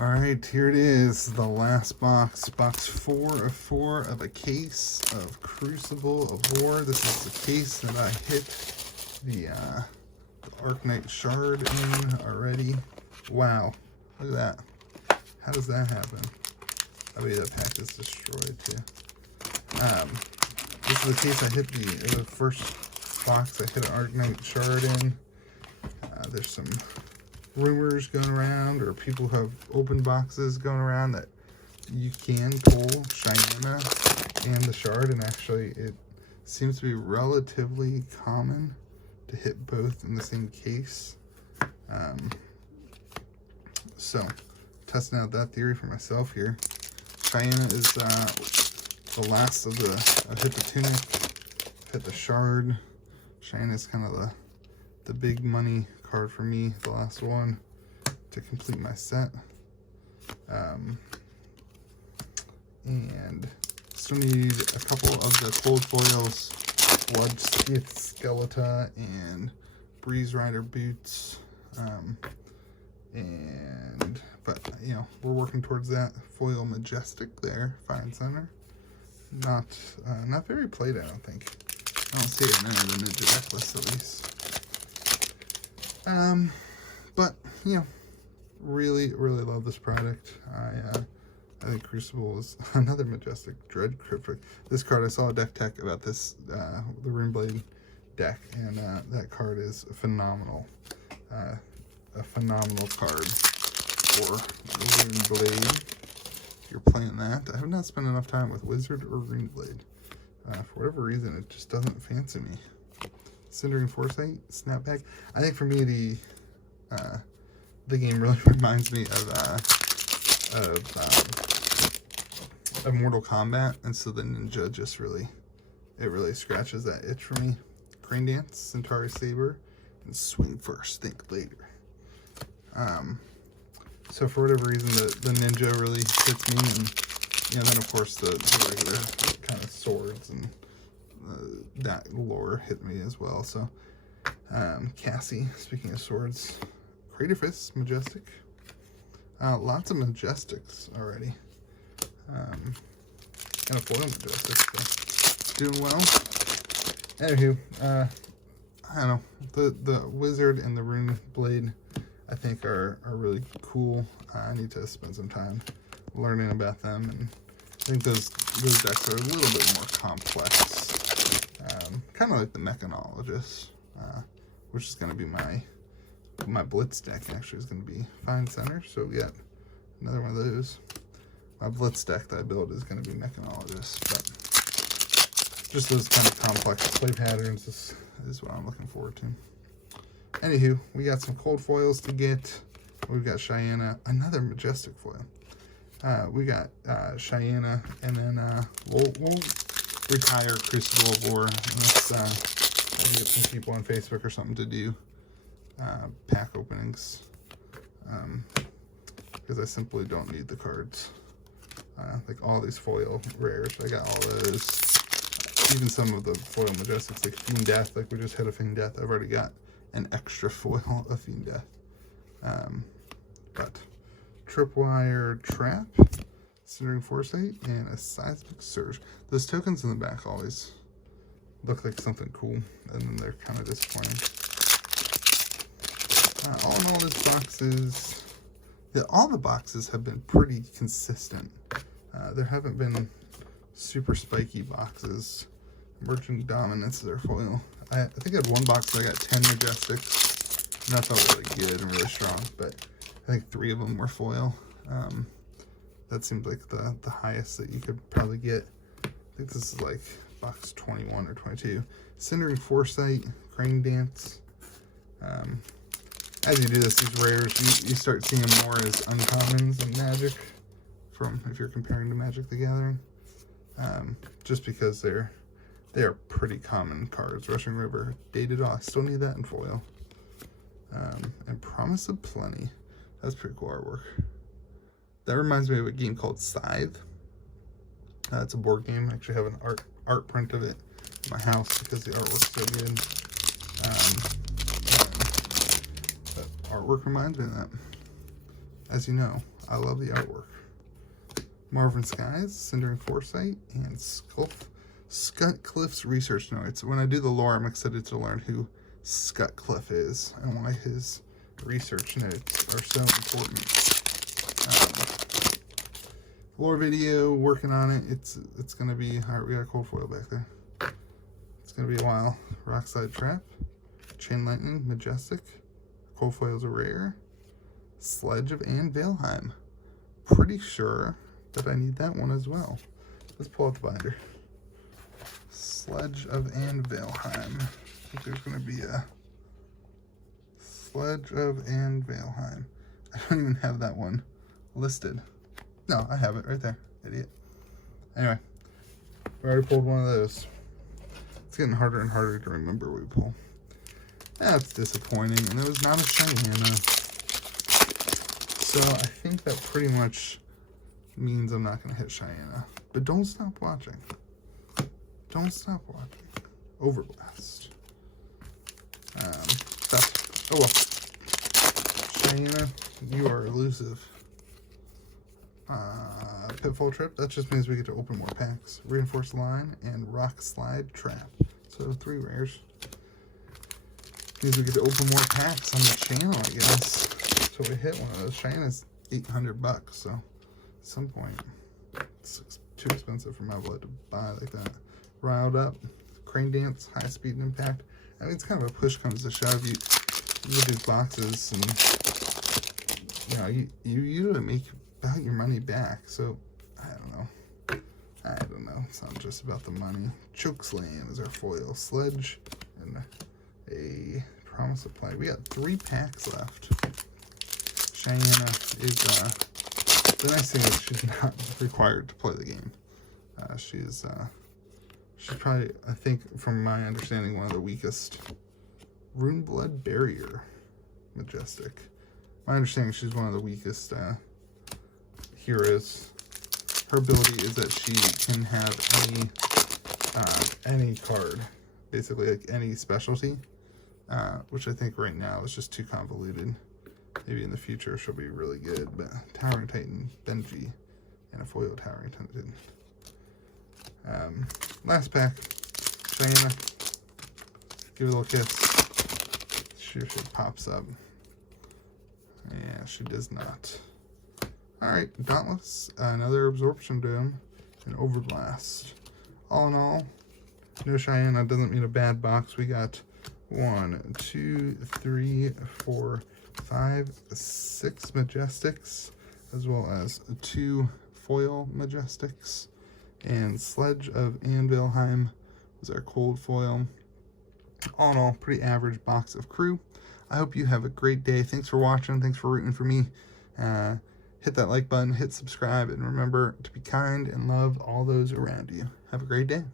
Alright, here it is, the last box. Box 4 of 4 of a case of Crucible of War. This is the case that I hit the Arknight Shard in already. Wow, look at that. How does that happen? I bet that pack is destroyed too. This is the case I hit the first box I hit an Arknight Shard in. There's some rumors going around, or people who have open boxes going around, that you can pull Cheyenne and the Shard, and actually it seems to be relatively common to hit both in the same case. So, testing out that theory for myself here. Cheyenne is the last of the, I've hit the Tunic, hit the Shard. Cheyenne is kind of the big money card for me, the last one to complete my set. And still need a couple of the cold foils, Bloodskith Skeleton and Breeze Rider boots. But you know, we're working towards that. Foil Majestic there, fine center. Not very played, I don't think. I don't see it in any of the Ninja deck lists, at least. But you know, really love this product. I think Crucible is another Majestic Dread Cryptic. This card, I saw a deck tech about this, the Runeblade deck, and that card is phenomenal. A phenomenal card for Runeblade. If you're playing that, I have not spent enough time with Wizard or Runeblade. For whatever reason, it just doesn't fancy me. Cindering Foresight, Snapback. I think for me, the game really reminds me of Mortal Kombat, and so the Ninja just really scratches that itch for me. Crane Dance, Centauri Saber, and Swing First, Think Later. So for whatever reason, the Ninja really fits me, and then of course the regular kind of swords and that lore hit me as well. So Cassie, speaking of swords, Crater Fist, Majestic. Lots of Majestics already. And a foil Majestic, so doing well. Anywho, I don't know, the Wizard and the Rune Blade I think are really cool. I need to spend some time learning about them, and I think those decks are a little bit more complex. Kind of like the Mechanologist, which is going to be my Blitz deck. Actually is going to be fine center, so we got another one of those. My Blitz deck that I build is going to be Mechanologist, but just those kind of complex play patterns is what I'm looking forward to. Anywho, we got some cold foils to get. We've got Cheyenne, another Majestic foil. We got Cheyenne, and then we'll retire Crucible of War. Let's get some people on Facebook or something to do pack openings, because I simply don't need the cards. Like all these foil rares, I got all those. Even some of the foil Majestics, like Fiend Death, like we just hit a Fiend Death. I've already got an extra foil of Fiend Death. But Tripwire Trap, Cindering Foresight, and a Seismic Surge. Those tokens in the back always look like something cool, and then they're kind of disappointing. All in all, this box is... Yeah, all the boxes have been pretty consistent. There haven't been super spiky boxes. Merchant Dominance is our foil. I think I had one box where I got 10 Majestics, and that felt really good and really strong, but I think 3 of them were foil. That seems like the highest that you could probably get. I think this is like box 21 or 22. Cindering Foresight, Crane Dance. As you do this, these rares, you start seeing them more as uncommons in Magic, if you're comparing to Magic the Gathering. Just because they are pretty common cards. Rushing River, Dated All. I still need that in foil. And Promise of Plenty. That's pretty cool artwork. That reminds me of a game called Scythe. It's a board game. I actually have an art print of it in my house because the artwork's so good. That artwork reminds me of that. As you know, I love the artwork. Marvin Skies, Cindering Foresight, and Sutcliffe's Research Notes. When I do the lore, I'm excited to learn who Sutcliffe is and why his research notes are so important. Lore video, working on it. It's gonna be, all right, we got a cold foil back there. It's gonna be a while. Rockside Trap, Chain Lightning, Majestic, cold foils are rare, Sledge of Anne Valheim. Pretty sure that I need that one as well. Let's pull out the binder. Sledge of Anne Valheim. I think there's gonna be a Sledge of Anne Valheim. I don't even have that one listed. No, I have it right there, idiot. Anyway, we already pulled one of those. It's getting harder and harder to remember what we pull. That's disappointing, and it was not a Cheyenne. So I think that pretty much means I'm not going to hit Cheyenne. But don't stop watching. Don't stop watching. Overblast. Oh well. Cheyenne, you are elusive. Pitfall Trip, that just means we get to open more packs. Reinforced Line and Rock Slide Trap. So 3 rares. Means we get to open more packs on the channel, I guess. So we hit one of those. Cheyenne is $800, so at some point it's too expensive for my blood to buy like that. Riled Up, Crane Dance, High Speed and Impact. I mean, it's kind of a push comes to shove. You look at these boxes and you usually make about your money back, so I don't know. It's not just about the money. Chokeslam is our foil. Sledge and a Promise of Play. We got 3 packs left. Cheyenne is the nice thing is she's not required to play the game. She's probably, I think from my understanding, one of the weakest. Runeblood Barrier, Majestic. My understanding, she's one of the weakest heroes. Her ability is that she can have any card, basically like any specialty, which I think right now is just too convoluted. Maybe in the future she'll be really good. But Towering Titan, Benji, and a foil Towering Titan. Last pack, Cheyenne. Give it a little kiss. See if it pops up. Yeah, she does not. Alright, Dauntless, another Absorption Dome, and Overblast. All in all, no Cheyenne, that doesn't mean a bad box. We got 1, 2, 3, 4, 5, 6 Majestics, as well as 2 foil Majestics. And Sledge of Anne Valheim was our cold foil. All in all, pretty average box of crew. I hope you have a great day. Thanks for watching. Thanks for rooting for me. Hit that like button, hit subscribe, and remember to be kind and love all those around you. Have a great day.